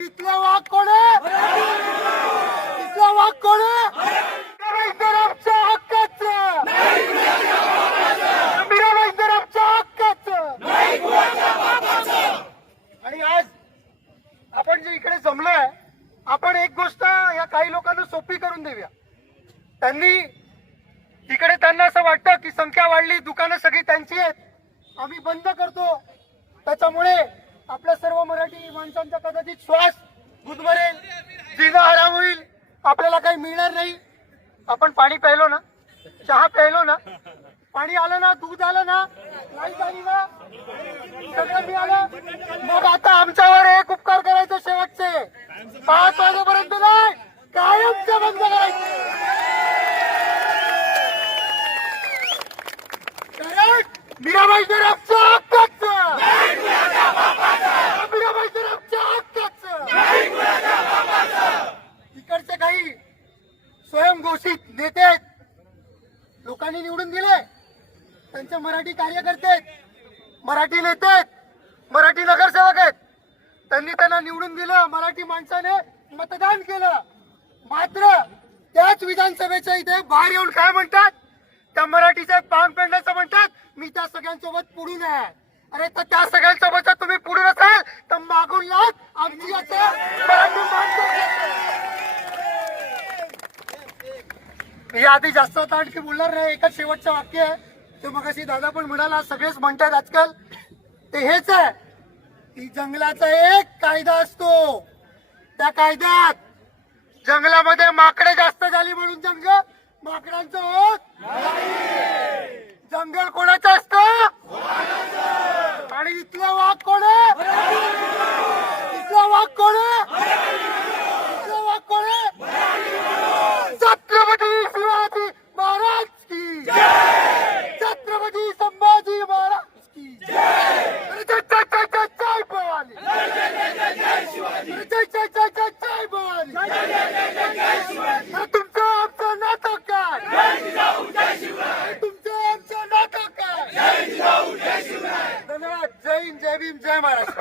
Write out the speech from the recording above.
इथला वाघ कोण आहे? वाघ कोण आहे? आमच्या तर आमच्या आणि आज आपण जे इकडे जमलोय आपण एक गोष्ट या काही लोकांना सोपी करून देऊया. त्यांनी तिकडे त्यांना असं वाटतं की संख्या वाढली दुकानं सगळी त्यांची आहेत. आम्ही बंद करतो. त्याच्यामुळे आपल्या सर्व मराठी माणसांचा कदाचित श्वास गुदमरेल जिना आराम होईल. आपल्याला काही मिळणार नाही. आपण पाणी प्यायलो ना? चहा प्यायलो ना? पाणी आलं ना? दूध आलं ना? लाइट आली ना? सगळं आलं मग आता आमच्यावर एक उपकार करायचे शेवटचे. पाच वाजेपर्यंत नाही. कायमचं बंद करायचं. कारण मीराबाई तर आमच्या हक्काचं मीराबाई तर आमच्या हक्काचं इकडचे काही स्वयंघोषित नेते आहेत. लोकांनी निवडून दिले त्यांचे मराठी कार्यकर्ते आहेत. मराठी नेते आहेत. मराठी नगरसेवक आहेत. त्यांनी त्यांना निवडून दिलं. मराठी माणसाने मतदान केलं. मात्र त्याच विधानसभेच्या इथे बाहेर येऊन काय म्हणतात? त्या मराठीचे पान पेंडाचं म्हणतात मी त्या सगळ्यांसोबत पुढून आहे. अरे तर त्या सगळ्यांसोबत तुम्ही पुढून असाल तर मागून लाग आमची मराठी माणसं या आधी जास्त आता आणखी बोलणार नाही. एकच शेवटचं वाक्य आहे. ते मग अशी दादा पण म्हणाला सगळेच म्हणतात आजकाल. ते हेच आहे. की जंगलाचा एक कायदा असतो. त्या कायद्यात जंगलामध्ये माकडे जास्त झाली म्हणून जंगल माकडांचं होत जंगल कोणाचं असतं? आणि इथला वाघ कोण आहे? इथला वाघ कोण आहे इथला वाघ कोण आहे छत्रपती शिवाजी महाराज की छत्रपती संभाजी महाराज की अरे जय जय जय जय जय भवानी अरे जय जय जय जय जय भवानी अरे तुमचं आमचं नातं काय? तुमचं आमचं नातं काय? धन्यवाद. जय हिंद जय भीम जय महाराष्ट्र.